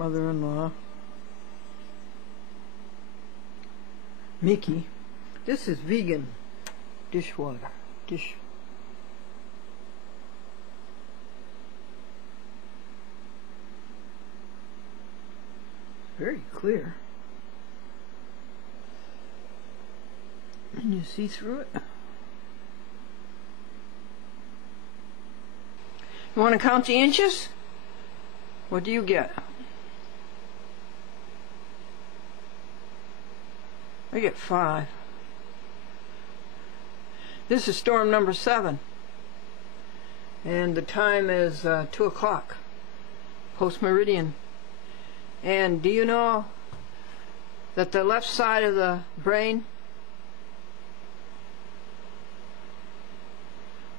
mother-in-law, Mickey. This is vegan dishwater. Very clear. And you see through it. You want to count the inches? What do you get? I get 5. This is storm number 7. And the time is 2 o'clock. Post meridian. And do you know that the left side of the brain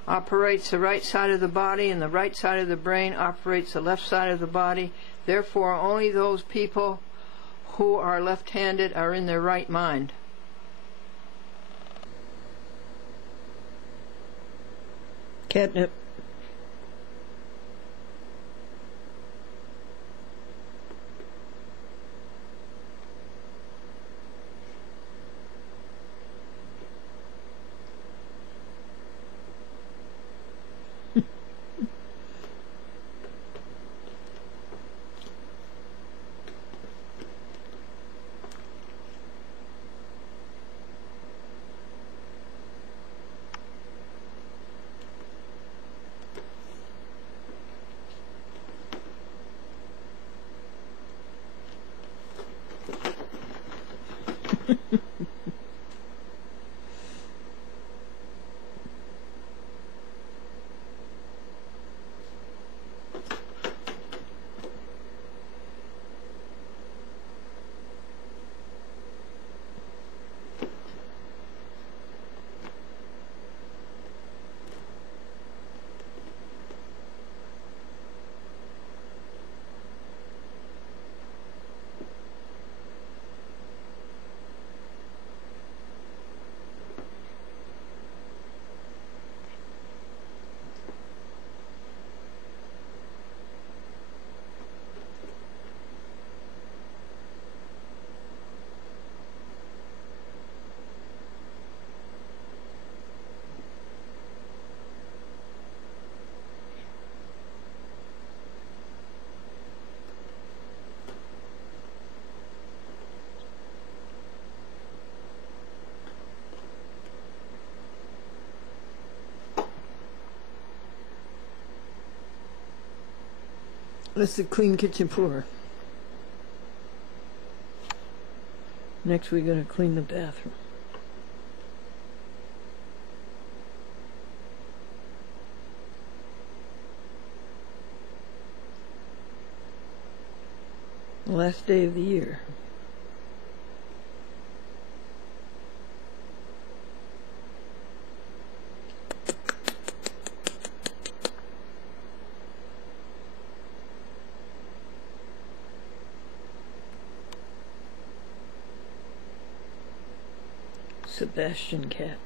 operates the right side of the body, and the right side of the brain operates the left side of the body? Therefore, only those people who are left-handed are in their right mind. Catnip. This is the clean kitchen floor. Next we're going to clean the bathroom. The last day of the year. Sebastian cat.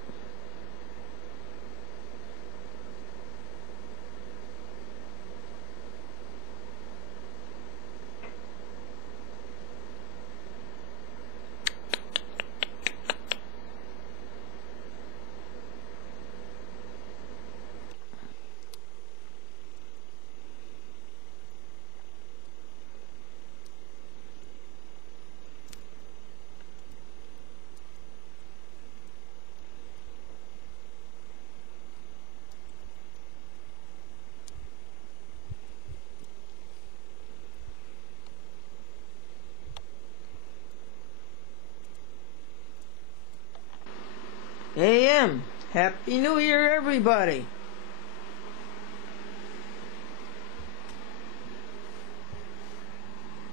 AM. Happy New Year, everybody.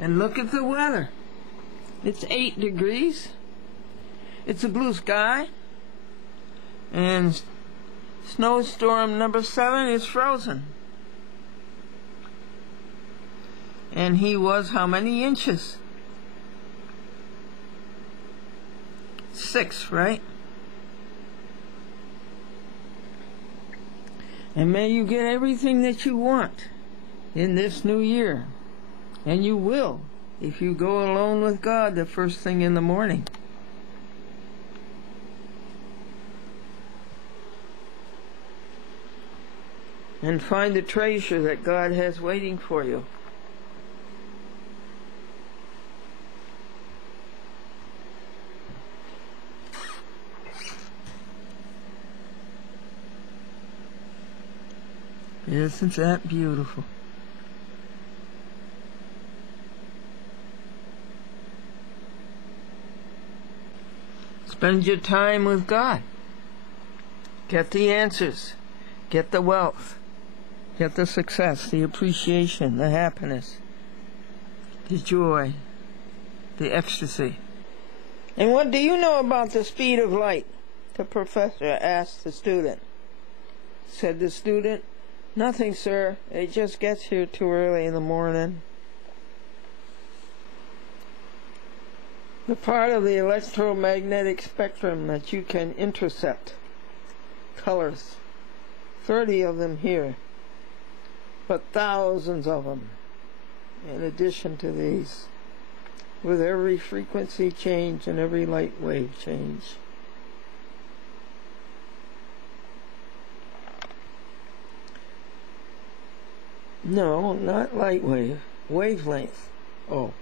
And look at the weather. It's 8 degrees. It's a blue sky. And snowstorm number 7 is frozen. And he was how many inches? 6, right? And may you get everything that you want in this new year. And you will. if you go alone with God the first thing in the morning. And find the treasure that God has waiting for you. Isn't that beautiful? Spend your time with God. Get the answers. Get the wealth. Get the success, the appreciation, the happiness, the joy, the ecstasy. And what do you know about the speed of light? The professor asked the student. Said the student, "Nothing, sir. It just gets here too early in the morning." The part of the electromagnetic spectrum that you can intercept. Colors. 30 of them here. But thousands of them in addition to these. With every frequency change and every light wave change. No, not light wave. Wavelength. Oh.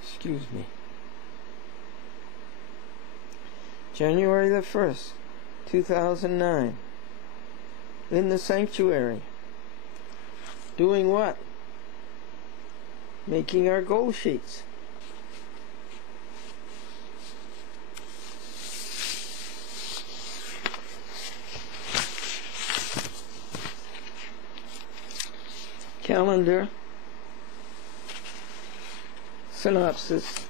Excuse me. January the 1st, 2009. In the sanctuary. Doing what? Making our goal sheets. Calendar. Synopsis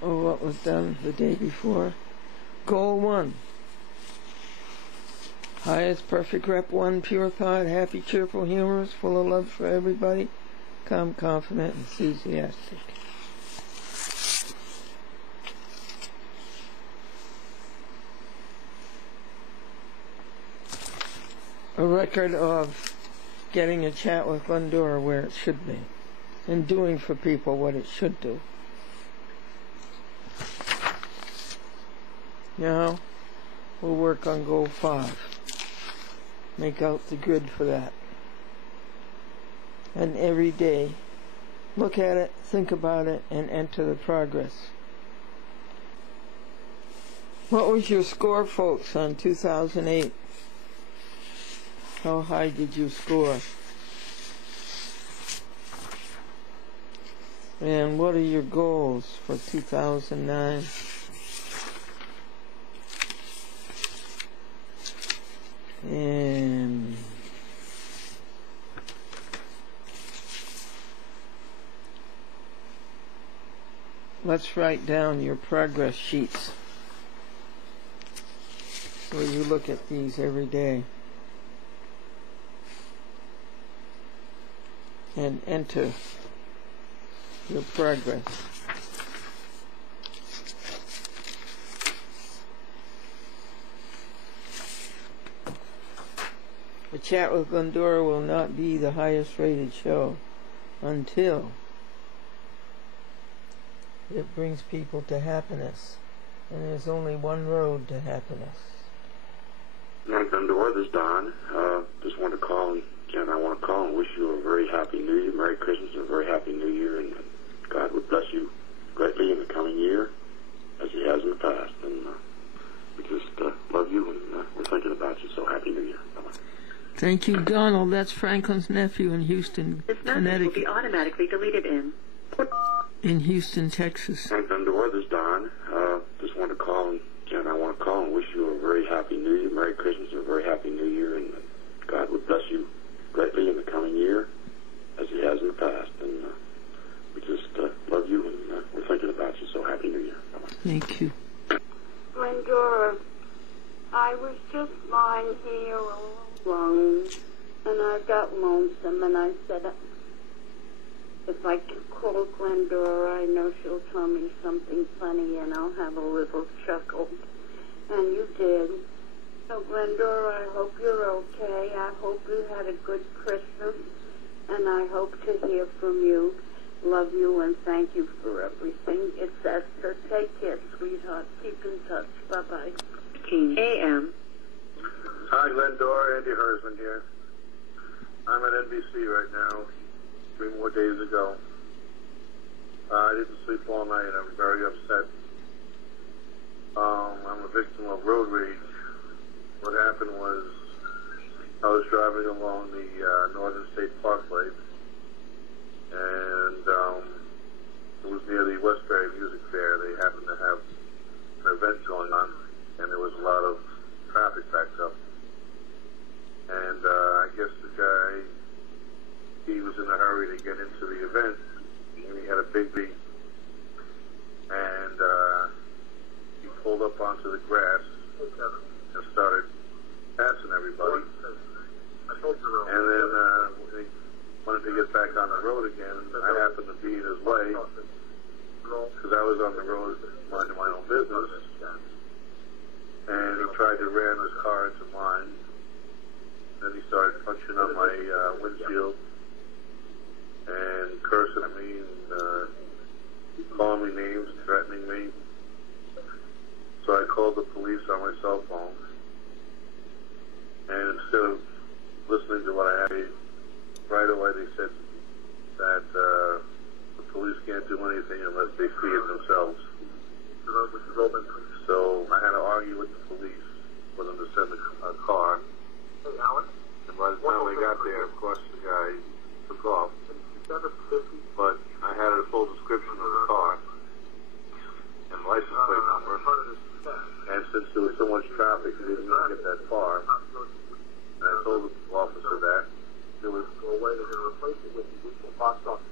of what was done the day before. Goal 1. Highest perfect rep 1, pure thought, happy, cheerful, humorous, full of love for everybody, calm, confident, enthusiastic. A record of getting a chat with Glendora where it should be, and doing for people what it should do. Now, we'll work on goal 5. Make out the grid for that. And every day, look at it, think about it, and enter the progress. What was your score, folks, on 2008? How high did you score? And what are your goals for 2009? And let's write down your progress sheets so you look at these every day and enter your progress. The Chat with Glendora will not be the highest rated show until it brings people to happiness. And there's only one road to happiness. Glendora, this is Don. Just wanted to call, and I want to call and wish you a very happy New Year, Merry Christmas, and a very happy New Year, and God would bless you greatly in the coming year, as He has in the past. And we just love you, and we're thinking about you. So happy New Year. Bye-bye. Thank you, Donald. That's Franklin's nephew in Houston, Connecticut. Will be automatically deleted in Houston, Texas. Glendora, this is Don. Just wanted to call, and I want to call and wish you a very happy New Year, Merry Christmas, and a very happy New Year, and God would bless you greatly in the coming year, as He has in the past. And we just love you, and we're thinking about you. So happy New Year. Bye-bye. Thank you. Glendora, I was just lying here alone, and I got lonesome, and I said, if I can call Glendora, I know she'll tell me something funny, and I'll have a little chuckle. And you did. So, Glendora, I hope you're okay. I hope you had a good Christmas and I hope to hear from you. Love you and thank you for everything. It's Esther. Take care, sweetheart. Keep in touch. Bye-bye. 15 a.m. Hi, Glendora. Andy Hersman here. I'm at NBC right now. 3 more days ago. I didn't sleep all night. I'm very upset. I'm a victim of road rage. What happened was I was driving along the Northern State Parkway, and it was near the Westbury Music Fair. They happened to have an event going on, and there was a lot of traffic backed up. And I guess the guy, he was in a hurry to get into the event, and he had a big beat, and he pulled up onto the grass and started passing everybody. And then he wanted to get back on the road again, and I happened to be in his way because I was on the road minding my own business. And he tried to ram his car into mine. Then he started punching on my windshield and cursing at me and calling me names, threatening me. So I called the police on my cell phone. And instead of listening to what I had, right away they said that the police can't do anything unless they see it themselves. So I had to argue with the police for them to send a car. And by the time I got there, of course, the guy took off. But I had a full description of the car and license plate number. And since there was so much traffic, he didn't even get that far. And I told the officer that. There was a way to replace it with the usual box office.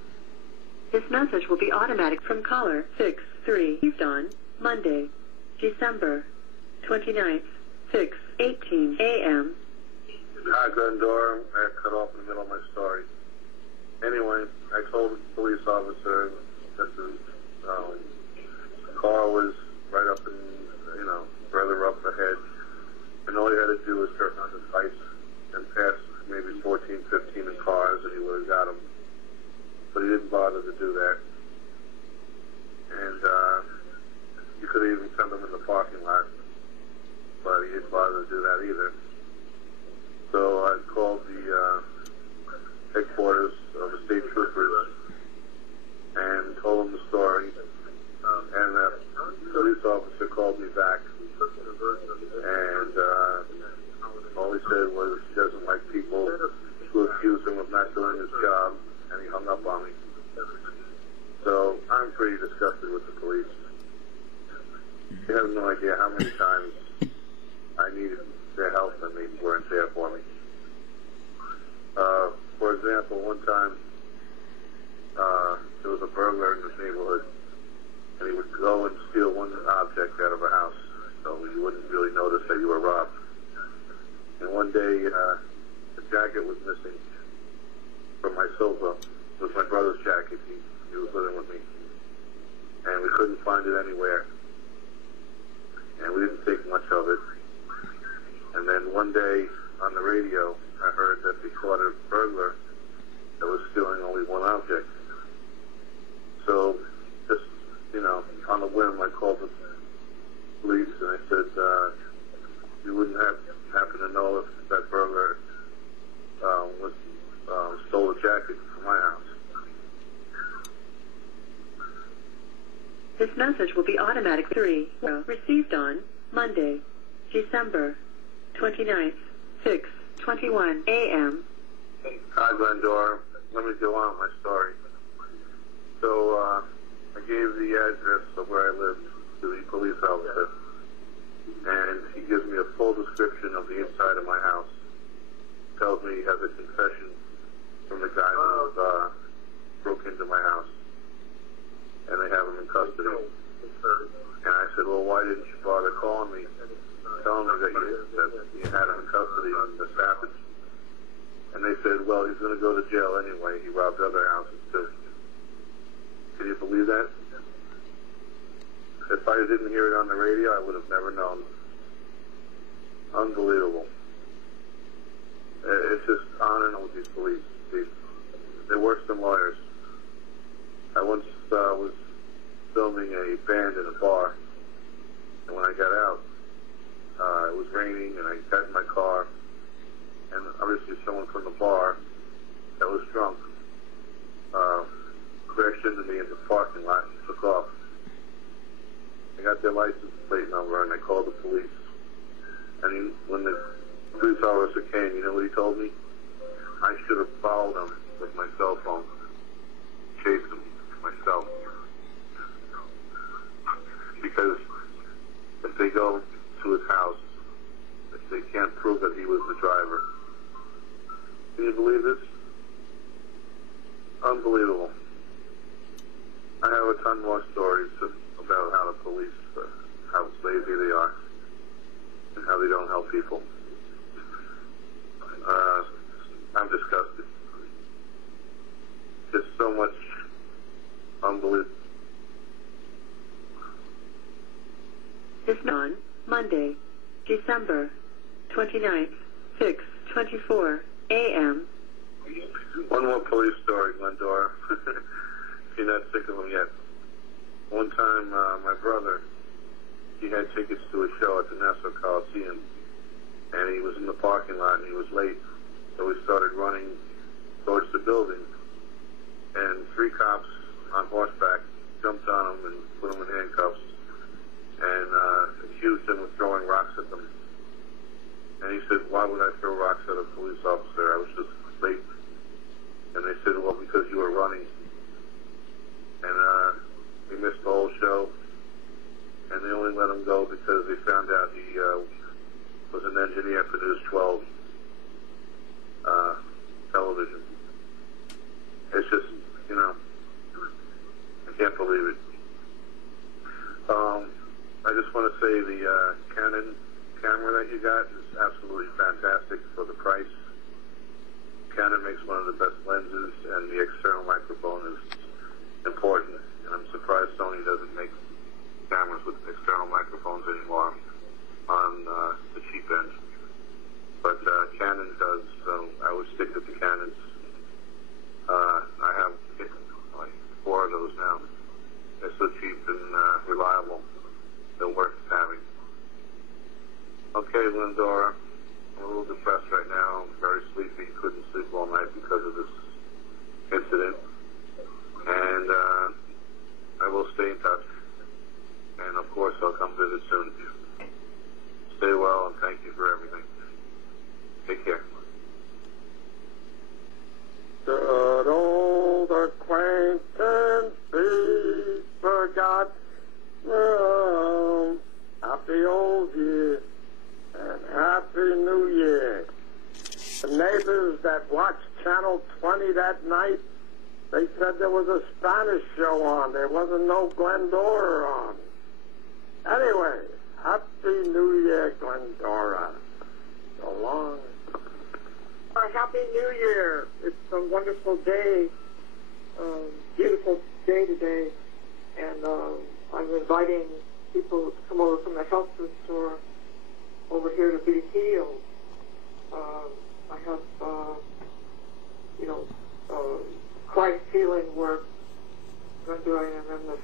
This message will be automatic from caller 63. Received on Monday, December 29th, 6:18 a.m. Hi, Glendora. I cut off in the middle of my story. Anyway, I told the police officer that the car was right up and, further up ahead. And all he had to do was turn on his lights and pass maybe 14, 15 in cars, and he would have got him. But he didn't bother to do that. And you could have even sent him in the parking lot, but he didn't bother to do that either. So I called the headquarters of the state troopers and told them the story. And the police officer called me back, and all he said was he doesn't like people who accuse him of not doing his job, and he hung up on me. So I'm pretty disgusted with the police. You have no idea how many times I needed their help and they weren't there for me. For example, one time there was a burglar in this neighborhood, and he would go and steal one object out of a house, so you wouldn't really notice that you were robbed. And one day, the jacket was missing from my sofa. It was my brother's jacket. He was living with me. And we couldn't find it anywhere. And we didn't think much of it. And then one day, on the radio, I heard that they caught a burglar that was stealing only one object. So, just, on a whim, I called the police and I said, you wouldn't happen to know if that burglar stole a jacket from my house. This message will be automatic. 3. Received on Monday, December 29th, 6:21 a.m. Hi, Glendora. Let me go on with my story. So, I gave the address of where I lived to the police officer, and he gives me a full description of the inside of my house. Tells me he has a confession from the guy who broke into my house, and they have him in custody. And I said, well, why didn't you bother calling me, telling me that you had him in custody this happened? And they said, well, he's going to go to jail anyway. He robbed other houses too. Can you believe that? If I didn't hear it on the radio, I would have never known. Unbelievable. It's just on and on with these police. they're worse than lawyers. I once was filming a band in a bar, and when I got out, it was raining, and I got in my car, and obviously someone from the bar that was drunk crashed into me in the parking lot and took off. I got their license plate number, and I called the police. And when the police officer came, you know what he told me? I should have followed him with my cell phone, chased him myself. Because if they go to his house, if they can't prove that he was the driver. Can you believe this? Unbelievable. I have a ton more stories about how the police, how lazy they are, and how they don't help people. I'm disgusted. Just so much unbelievable. This on Monday, December 29th, 6:24 a.m. One more police story, Glendora. You're not sick of them yet. One time, my brother, he had tickets to a show at the Nassau Coliseum, and he was in the parking lot, and he was late. So we started running towards the building, and 3 cops on horseback jumped on him and put him in handcuffs, and accused him of throwing rocks at them. And he said, "Why would I throw rocks at a police officer? I was just late." And they said, "Well, because you were running." And we missed the whole show, and they only let him go because they found out he was an engineer for News 12 television. It's just, you know, I can't believe it. I just want to say the Canon camera that you got is absolutely fantastic for the price. Canon makes one of the best lenses, and the external microphone is important, and I'm surprised Sony doesn't make cameras with external microphones anymore on the cheap end. But Canon does, so I would stick with the Canons. I have like 4 of those now. They're so cheap and reliable. They're worth having. Okay, Glendora, I'm a little depressed right now. I'm very sleepy. Couldn't sleep all night because of this incident. And I will stay in touch. And of course, I'll come visit soon. Stay well, and thank you for everything. Take care. Good old acquaintance be forgot. Happy old year and happy new year. The neighbors that watched Channel 20 that night, they said there was a Spanish show on. There wasn't no Glendora on. Anyway, happy new year, Glendora. So long. Happy New Year. It's a wonderful day, beautiful day today, and I'm inviting people to come over from the health food store over here to be healed. I have, Christ healing work I'm doing, and then this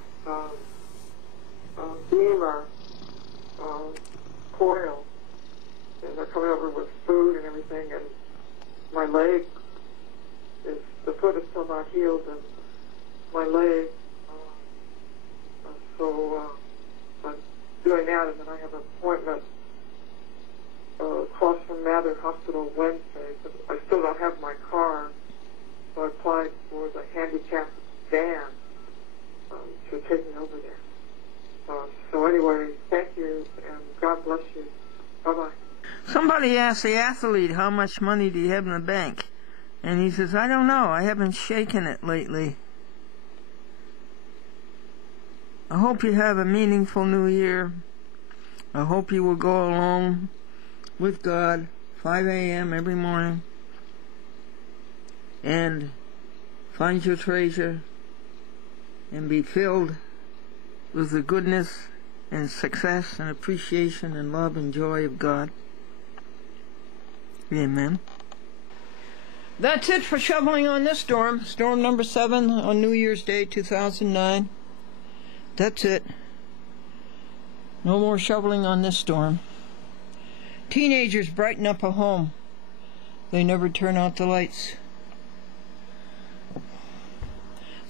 Beamer coil, and they're coming over with food and everything, and my leg is, the foot is still not healed, and my leg, so I'm doing that, and then I have an appointment across from Mather Hospital Wednesday, but I still don't have my car, so I applied for the handicapped van to take me over there. So anyway, thank you, and God bless you. Bye-bye. Somebody asked the athlete, how much money do you have in the bank? And he says, I don't know. I haven't shaken it lately. I hope you have a meaningful new year. I hope you will go along with God 5 a.m. every morning and find your treasure and be filled with the goodness and success and appreciation and love and joy of God. Amen. That's it for shoveling on this storm. Storm number 7 on New Year's Day 2009. That's it. No more shoveling on this storm. Teenagers brighten up a home. They never turn out the lights.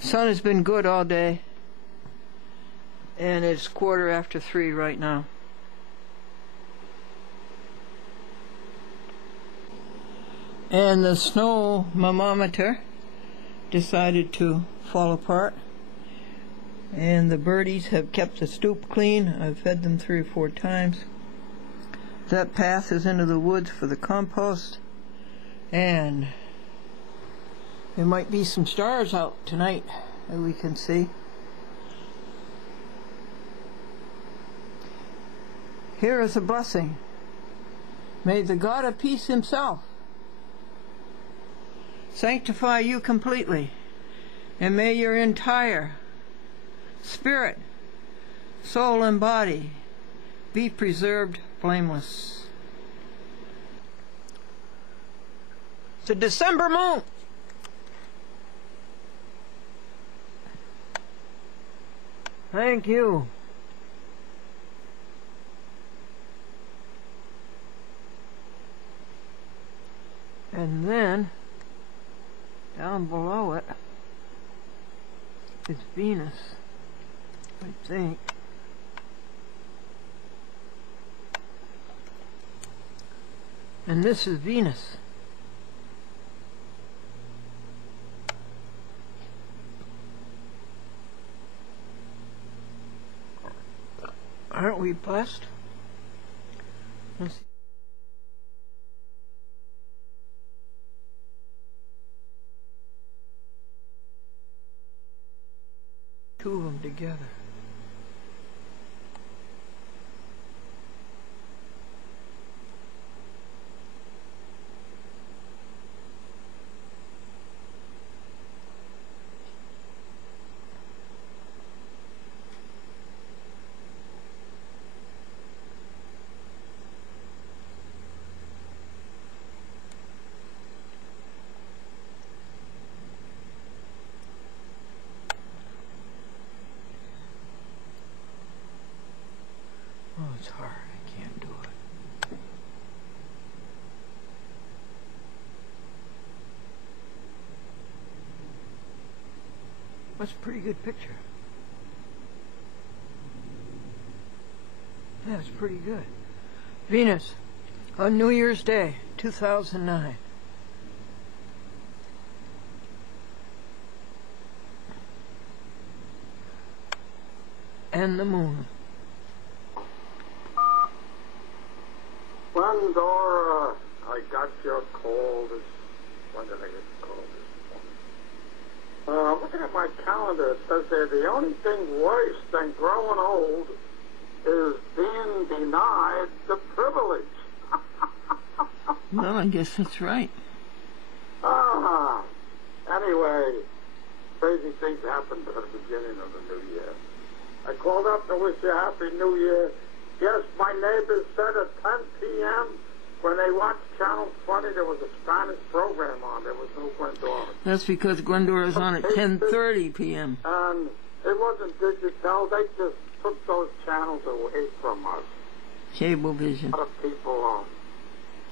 Sun has been good all day. And it's 3:15 right now. And the snow thermometer decided to fall apart. And the birdies have kept the stoop clean. I've fed them 3 or 4 times. That path is into the woods for the compost. And there might be some stars out tonight that we can see. Here is a blessing. May the God of peace himself sanctify you completely, and may your entire spirit, soul, and body be preserved blameless. The December moon. Thank you. And then down below it is Venus, I think. And this is Venus. Aren't we blessed? Let's see. Two of them together. It's hard. I can't do it. That's a pretty good picture. Yeah, it's pretty good. Venus on New Year's Day, 2009. And the moon. Glendora, I got your call this... When did I get the call this morning? Looking at my calendar, it says there the only thing worse than growing old is being denied the privilege. Well, I guess that's right. Anyway, crazy things happened at the beginning of the new year. I called up to wish you a Happy New Year. Yes, my neighbors said at 10 p.m. when they watched Channel 20, there was a Spanish program on. There was no Glendora. That's because Glendora is on at 10:30 p.m. And it wasn't digital. They just took those channels away from us. Cablevision. A lot of people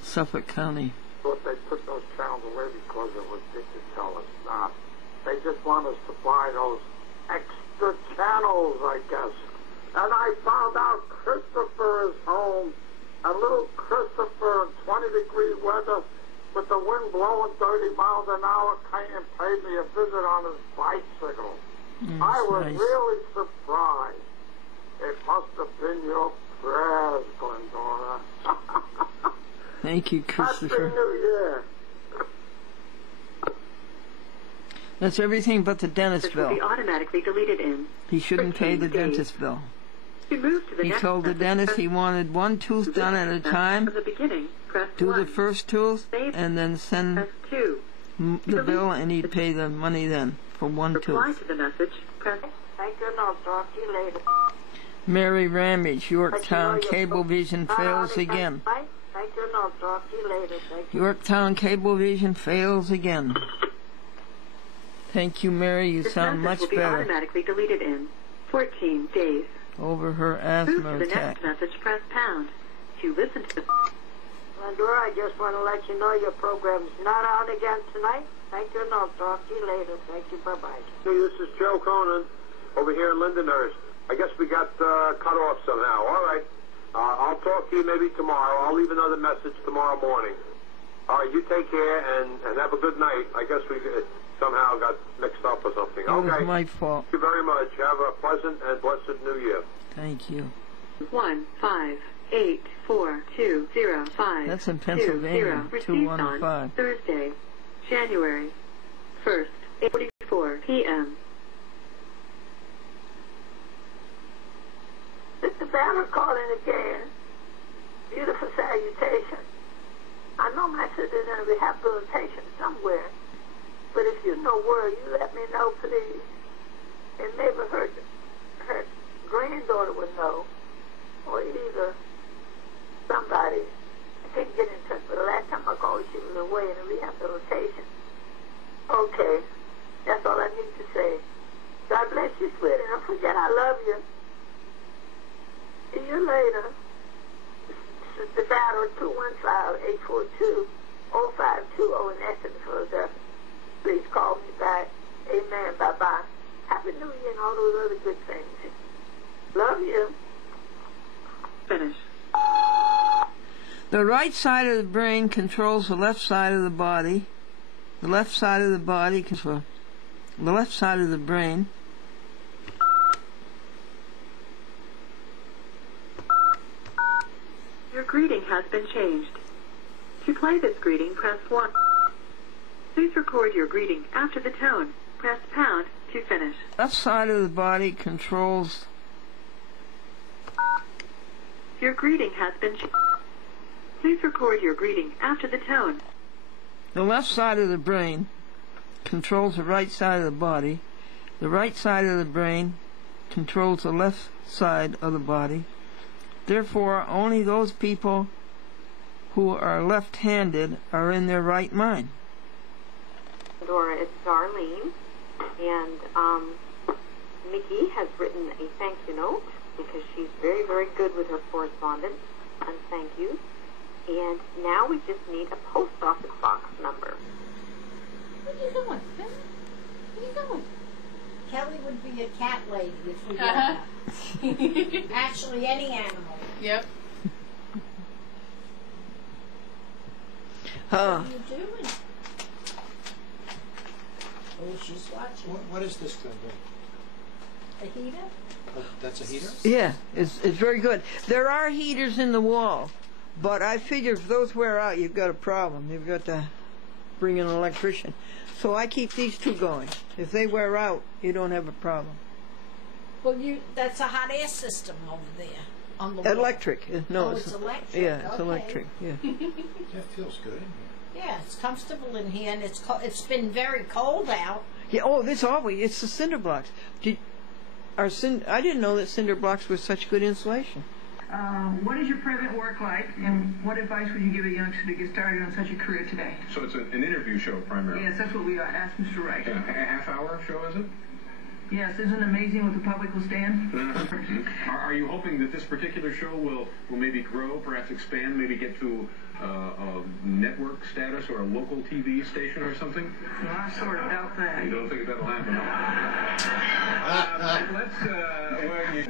Suffolk County. thought they took those channels away because it was digital. It's not. They just want us to buy those extra channels, I guess. And I found out Christopher is home. And little Christopher in 20-degree weather with the wind blowing 30 miles an hour came and paid me a visit on his bicycle. I was nice. really surprised. It must have been your prayers, Glendora. Thank you, Christopher. Happy New Year. That's everything but the dentist This will bill. be automatically deleted in He shouldn't pay the 15 days. dentist bill. To move to the He next told the message, dentist press he wanted one tooth done at a time. From the beginning, press Do 1. the first tooth and then send Press 2. the bill, and he'd pay the money then for one Reply tooth. to the message, press... Thank you, and I'll talk to you later. Mary Ramage, Yorktown, But you know, Cablevision fails again. Bye. Thank you, and I'll talk to you later. Thank you. Yorktown Cablevision fails again. Thank you, Mary. You sound much This message will be better. automatically deleted in 14 days. Over her Move asthma to the attack. next message, press pound. To listen to the... Glendora, I just want to let you know your program's not out again tonight. Thank you, and I'll talk to you later. Thank you. Bye-bye. Hey, this is Joe Conan over here in Lindenhurst. I guess we got cut off somehow. All right. I'll talk to you maybe tomorrow. I'll leave another message tomorrow morning. All right, you take care and have a good night. I guess we somehow got mixed up or something. It Okay. was my fault. Thank you very much. Have a pleasant and blessed New Year. Thank you. 1584205. That's in Pennsylvania, 215. Thursday, January 1st, 8:44 p.m. Mr. Banner calling again. Beautiful salutation. I know my sister's in rehabilitation somewhere, but if you know where, you let me know, please. And maybe her granddaughter would know, or either somebody. I couldn't get in touch, but the last time I called, she was away in rehabilitation. Okay, that's all I need to say. God bless you, sweetie. Don't forget I love you. See you later. The battle 215-842-0520 in Essex, Philadelphia. Please call me back. Amen. Bye-bye. Happy New Year and all those other good things. Love you. Finish. The right side of the brain controls the left side of the body. The left side of the body controls the left side of the brain. Your greeting has been changed. To play this greeting, press 1. Please record your greeting after the tone. Press pound to finish. Left side of the body controls. Your greeting has been changed. Please record your greeting after the tone. The left side of the brain controls the right side of the body. The right side of the brain controls the left side of the body. Therefore, only those people who are left-handed are in their right mind. Glendora, it's Darlene, and Mickey has written a thank you note because she's very, very good with her correspondence and thank you. And now we just need a post office box number. What are you doing? What are you doing? Kelly would be a cat lady if we had that. Actually, any animal. Yep. What are you doing? Oh, she's watching. What is this, Glendora? A heater? Oh, that's a heater? Yeah, it's very good. There are heaters in the wall, but I figure if those wear out, you've got a problem. You've got to bring an electrician. So I keep these two going. If they wear out, you don't have a problem. Well, that's a hot air system over there on the wall. Electric. No, Oh, it's electric. Yeah, it's Okay. electric. Yeah. That feels good in here. Yeah, it's comfortable in here, and it's been very cold out. Yeah. Oh, it's the cinder blocks. I didn't know that cinder blocks were such good insulation. What is your present work like, and what advice would you give a youngster to get started on such a career today? So it's an interview show primarily? Yes, that's what we asked Mr. Wright. A half-hour show, is it? Yes, isn't it amazing what the public will stand? Are you hoping that this particular show will maybe grow, perhaps expand, maybe get to a network status or a local TV station or something? Well, I sort of doubt that. You don't think that'll happen? Let's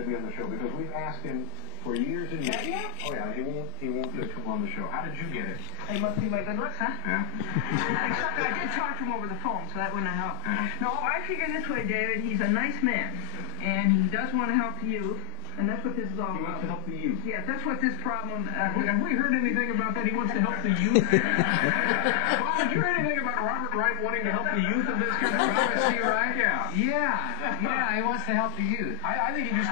be on the show because we've asked him for years and years. Oh yeah, he won't come on the show. How did you get it? They must be my good looks, huh? Yeah. Except I did talk to him over the phone, so that wouldn't have helped. No, I figure this way, David. He's a nice man, and he does want to help the youth, and that's what this is all He about. wants to help the youth. Yeah, that's what this problem... Have we heard anything about that? He wants to help the youth? Well, did you hear anything about Robert Wright wanting to help the youth of this country? Robert C. Wright? Yeah, he wants to help the youth. I think he just...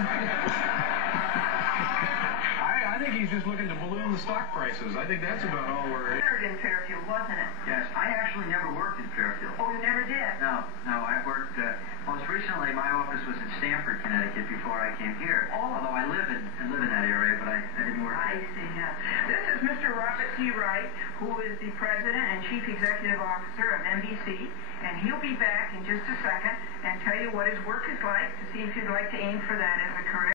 I think he's just looking to balloon the stock prices. I think that's about all we're... In Fairfield, wasn't it? Yes, I actually never worked in Fairfield. Oh, you never did? No, I worked Most recently, my office was in Stamford, Connecticut, before I came here. Although I live in that area, but I didn't work I there. see, yeah. This is Mr. Robert T. Wright, who is the President and Chief Executive Officer of NBC, and he'll be back in just a second and tell you what his work is like to see if you'd like to aim for that as a career.